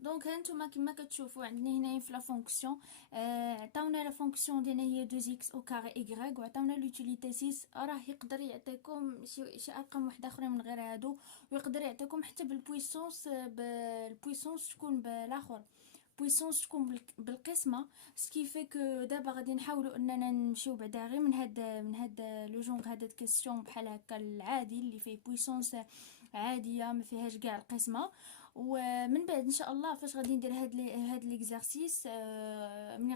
دونك هانتوما كما كتشوفوا عندنا هنايا في لا فونكسيون عطاونا لا فونكسيون ديالنا هي 2 x او كاري y، وعطاونا لوتيليتي 6. راه يقدر يعطيكم شي ارقام واحده اخرى من غير هادو، ويقدر يعطيكم حتى بالبويسونس تكون بالاخر، بويسونس تكون بالقسمه. سكي في كو دابا غادي نحاولوا اننا نمشيو بعدا غير من هاد لو جونغ هاد كيسيون بحال هكا العادي اللي فيه بويسونس عاديه ما فيهاش كاع القسمه. ومن بعد ان شاء الله فاش غادي ندير هاد ليكزارسيس، ملي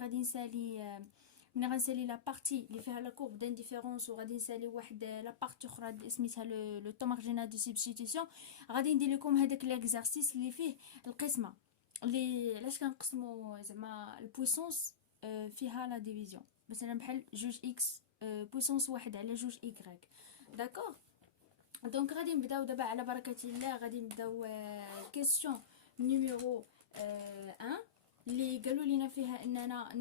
غنسالي لا بارتي اللي فيها لا كورب دانديفيرونس، وغادي نسالي واحد لا بارتي اخرى اللي سميتها لو طو مارجينال دو سبستيتيسيون، غادي ندير لكم هذاك ليكزارسيس اللي فيه القسمه، اللي علاش كنقسموا زعما البويسونس فيها لا ديفيزيون. مثلا بحال جوج اكس بويسونس واحد على جوج ايكغيك. داكوغ. دونك غادي نبداو دابا على بركه الله. غادي نبداو كيسيون نيميرو 1 اللي قالوا لينا فيها اننا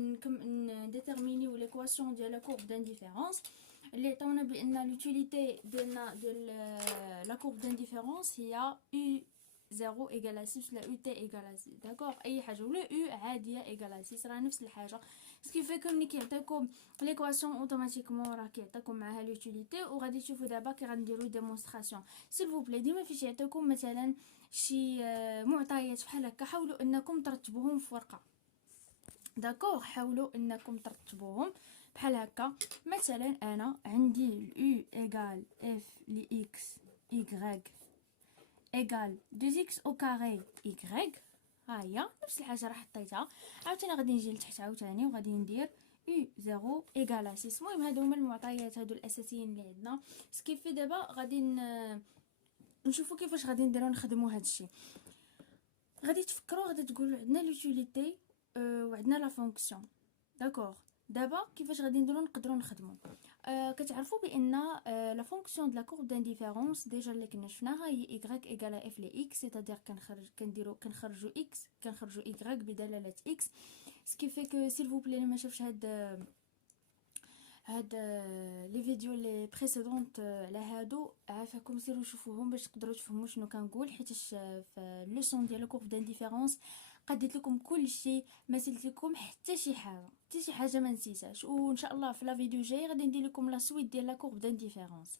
نديتيرمينيو ليكواسيون ديال لا كورب دانديفيرونس، اللي عطاونا بان لوتيليتي ديالنا ديال لا كورب دانديفيرونس هي u 0 ايكال 6 ولا u t ايكال 6. داكوغ، اي حاجه ولا u عاديه ايكال 6 راه نفس الحاجه. سكي فيكم ملي كيعطيكم ليكواسيون اوتوماتيكمون راه كيعطيكم معاها لوتيليتي. وغادي تشوفوا دابا كي غنديروا ديمونستراسيون. سيل فو بلي ديما فاش يعطيكم مثلا شي معطيات بحال هكا حاولوا انكم ترتبوهم في ورقه. داكوغ، حاولوا انكم ترتبوهم بحال هكا. مثلا انا عندي الاو ايكال اف لي اكس y ايكال 2x او كاري y. ها هي نفس الحاجه راه حطيتها. عاوتاني غادي نجي لتحت عاوتاني وغادي ندير u 0 ايكال 6. المهم هادو هما المعطيات هادو الاساسيين اللي عندنا. سكيفي دابا غادي نشوفوا كيفاش غادي نديرو نخدموا هادشي. غادي تفكروا، غادي تقولوا عندنا لوتيليتي وعندنا لا فونكسيون. داكوغ، دابا كيفاش غادي نديرو نقدروا نخدموا. كتعرفوا بان لا فونكسيون د لا كورب دانديفيرونس ديجا اللي كنا شفناها هي y ايكال اف لي اكس، سيتادير كنخرجوا y بدلاله x. سكي في كو سيل فو بلي اللي ما شافش هاد لي فيديو لي بريسيدونت على هادو، عافاكم سيروا شوفوهم باش تقدروا تفهموا شنو كنقول، حيتاش في لوسون ديال كورب دانديفيرونس قديت لكم كل شيء، ما سلت لكم حتى شي حاجه ما نسيتهاش. وان شاء الله في لا فيديو جاي غادي ندير لكم لا سويت ديال لا كورب دانديفيرونس.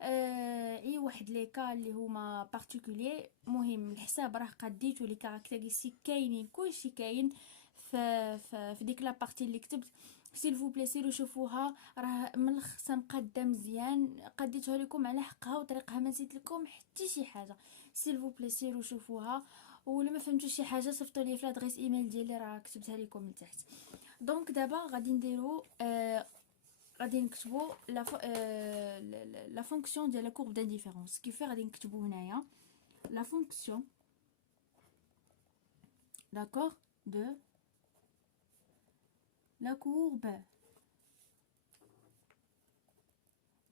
اي واحد لي كا اللي هما بارتيكولير. مهم الحساب راه قديتو لي كاركتيرستيك كاينين، كلشي كاين في ديك لا بارتي اللي كتبت. سيل فو بلي سيروا شوفوها، راه من الخصم مقاده مزيان، قديتها لكم على حقها وطريقها، ما نسيت لكم حتى شي حاجه. سيل فو بلي سيروا شوفوها، ولا ما فهمتوش شي حاجه صيفطوا لي في لادريس ايميل ديالي راه كتبتها لكم لتحت. دونك دابا غادي نديرو غادي نكتبوا لا فونكسيون ديال لا كورب دانديفيرونس. كيف غادي نكتبوا هنايا لا فونكسيون داكوغ دو la courbe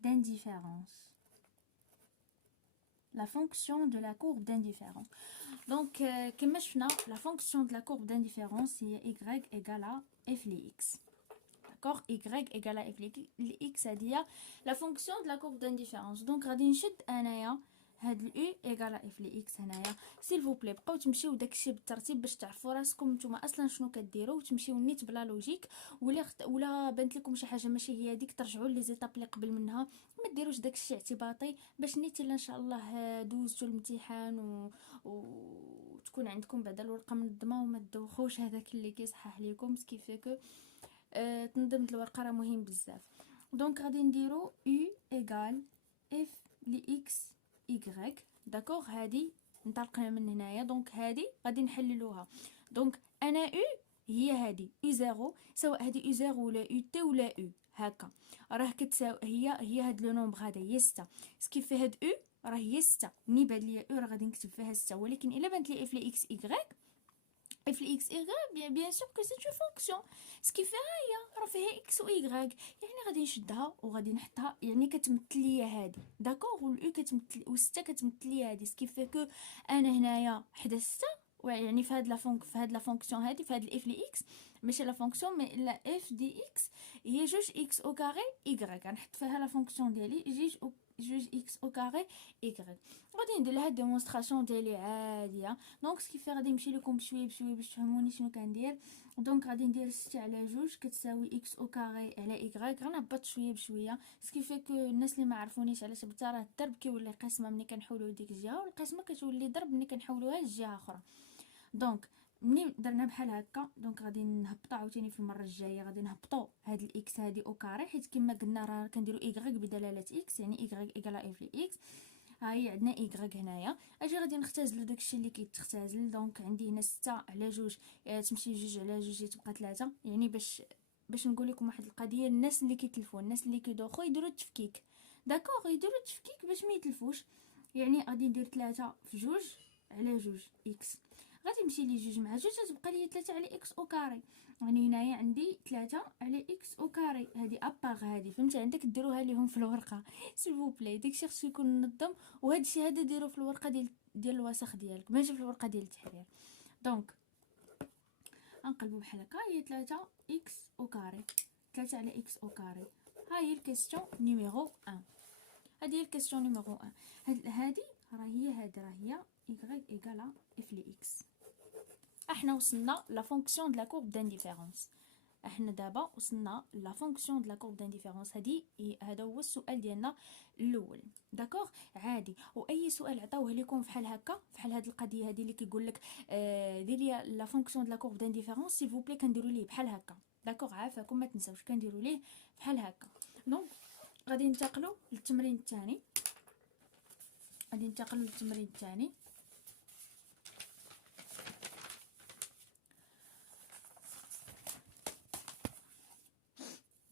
d'indifférence. La fonction de la courbe d'indifférence. Donc, comme je fais la fonction de la courbe d'indifférence, c'est y égale à f les x. D'accord? Y égale à f les x, c'est-à-dire la fonction de la courbe d'indifférence. Donc, غادي نشد انايا هاد الاو ايكال اف لي اكس هنايا. سيل فو بلي بقاو تمشيو داكشي بالترتيب باش تعرفوا راسكم نتوما اصلا شنو كديروا، وتمشيو نيت بلا لوجيك. ولا بانت لكم شي حاجه ماشي هي ديك، ترجعوا لي زيتاب اللي قبل منها، ما ديروش داكشي اعتباطي باش نيت الا ان شاء الله دوزتوا الامتحان وتكون عندكم بعدا الورقه منظمه، وما تدوخوش هذاك اللي كيصحح لكم. سكيفيكو تنظيم الورقه راه مهم بزاف. دونك غادي نديرو u ايكال اف لي اكس y. داكوغ، هادي انطلقنا من هنايا. دونك هادي غادي نحللوها. دونك انا او هي هادي او زيرو، سواء هادي او زيرو ولا او تي ولا او هكا، راه كتساوي هي هاد لو نومبر هذا هي 6. سكي في هاد او راه هي 6، ني بان ليا او راه غادي نكتب فيها 6، ولكن الا بانت لي اف لي اكس y اف لي اكس bien sûr que c'est une fonction. سكي فيها هي راه فيها اكس و y، يعني غادي نشدها وغادي نحطها، يعني كتمثل ليا هادي. داكوغ، والاو كتمثل و6 كتمثل ليا هادي. سكي في كو انا هنايا حدا 6، يعني في هاد لا فونكسيون هادي، في هاد الاف لي اكس ماشي لا فونكسيون مي لا اف دي اكس هي جوج اكس او كاري y. غنحط فيها لا فونكسيون ديالي جوج اكس او كاري ايكغيك. غادي ندير لها ديمونستراسيون ديالي عاديه. دونك سكيفي غادي نمشي لكم بشويه بشويه باش تفهموني شنو كندير. دونك غادي ندير 6 على جوج كتساوي اكس او كاري على ايكغيك. غنهبط شويه بشويه سكيفي كو الناس اللي ما عرفونيش علاش بتا راه الضرب كيولي قسمه ملي كنحولوه لديك الجهه، والقسمه كتولي ضرب ملي كنحولوها لجهه اخرى. دونك ملي درنا بحال هكا دونك غادي نهبطوا عاوتاني في المره الجايه غادي نهبطوا هاد الاكس هادي او كاري، حيت كما قلنا راه كنديروا ايغريك بدلاله اكس، يعني ايغريك ايكالا اف لي اكس. ها هي عندنا ايغريك هنايا. اجي غادي نختزلوا داكشي اللي كيتختزل. دونك عندي هنا 6 على جوج تمشي جوج على جوج تبقى 3. يعني باش نقول لكم واحد القضيه، الناس اللي كيتلفوا الناس اللي كيدوخوا يديروا التفكيك. داكوغ يديروا التفكيك باش ما يتلفوش. يعني غادي ندير 3 في جوج على جوج اكس، غادي نمشي لي جوج مع جوج تبقى لي 3 على اكس او كاري. يعني هنايا عندي 3 على اكس او كاري. هذه اباغ هذه فهمتي، عندك ديروها ليهم في الورقه سيل بلاي. داكشي خصو يكون منظم، وهذا الشيء هذا ديرو في الورقه ديال الوسخ ديالك ماشي في الورقه ديال التحرير. دونك غنقلبوا بحال هكا. هي 3 اكس او كاري، 3 على اكس او كاري. ها هي الكيستيون نيميرو 1. هذه هي الكيستيون نيميرو 1. هذه راه هي y égale f لي x. احنا وصلنا لا فونكسيون د لا كورب d'aindiférence. احنا دابا وصلنا لا فونكسيون د لا كورب d'aindiférence. هذا هو السؤال ديالنا الاول. داكوغ عادي. واي سؤال عطاوه لكم بحال هكا بحال هاد القضيه هذه اللي كيقول لك دير لي لا فونكسيون د لا كورب d'aindiférence سيل فو بلي كنديروا ليه بحال هكا. داكوغ عافاكم ما تنساوش كنديروا ليه بحال هكا. دونك غادي ننتقلوا للتمرين الثاني.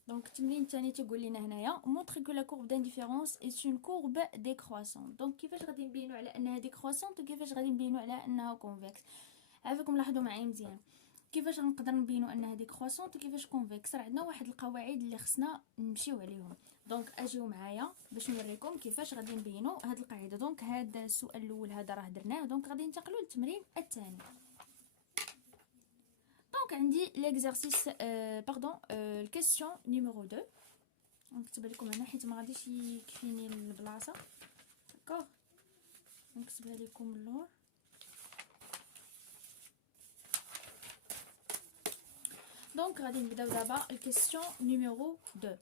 دونك التمرين الثاني تيقول لنا هنايا مونطري كو لا كورب d'aindiférence est une courbe décroissante. دونك كيفاش غادي نبينوا على انها ديكروسونت وكيفاش غادي نبينوا على انها كونفكس. عافاكم لاحظوا معايا مزيان كيفاش غنقدر نبينوا انها ديكروسونت وكيفاش كونفكس. راه عندنا واحد القواعد اللي خصنا نمشيو عليهم. دونك اجيو معايا باش نوريكم كيفاش غادي نبينوا هاد القاعده. دونك هذا السؤال الاول هذا راه درناه. دونك غادي ننتقلوا للتمرين الثاني. دونك عندي l'exercice باردون الكيسيون نيميرو 2. نكتب لكم هنا حيت ما غاديش يكفيني البلاصه. داكوغ نكتبها لكم اللور. دونك غادي نبداو دابا الكيسيون نيميرو 2.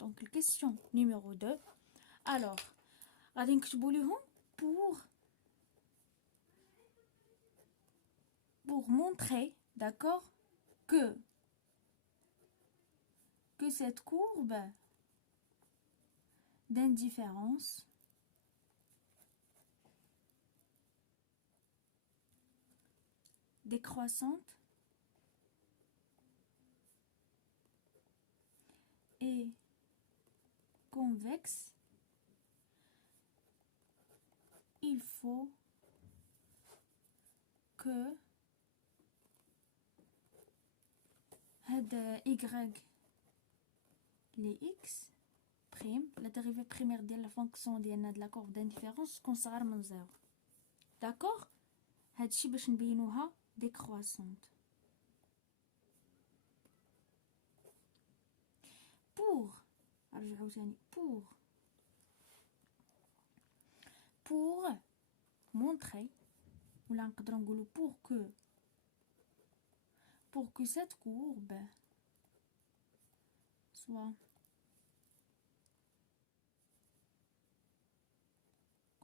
دونك الكيسيون نيميرو 2 الوغ غادي نكتبوا ليهم pour montrer, d'accord, que cette courbe d'indifférence décroissante est convexe, il faut que هذا y لي x بريم لا ديريفي بريمير ديال لا فونكسيون ديالنا د لا كورب d'aindiférence تكون صغار من 0. داكوغ هادشي باش نبينوها ديكروسونت. بور نرجعو تاني pour montrer ولا نقدروا نقولوا pour que cette courbe soit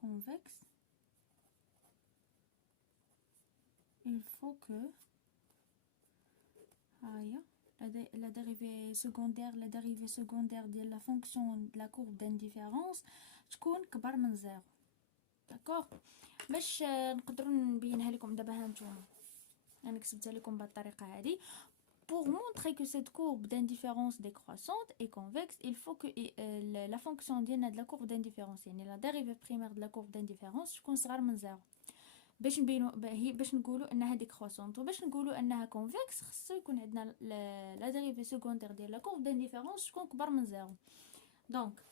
convexe, il faut que la dérivée secondaire de la fonction de la courbe d'indifférence تكون كبر من 0. داكوغ باش نقدروا نبينها لكم دابا. ها نتوما انا كتبتها لكم بهالطريقه هذه. Pour montrer que cette courbe d'indifférence décroissante est convexe, il faut que la fonction ديالنا de la courbe d'indifférence يعني la dérivée primaire de la courbe d'indifférence تكون صغر من 0 باش نبينوا باش نقولوا انها décroissante. وباش نقولوا انها convexe خصو يكون عندنا la dérivée secondaire ديال la courbe d'indifférence تكون كبر من 0. دونك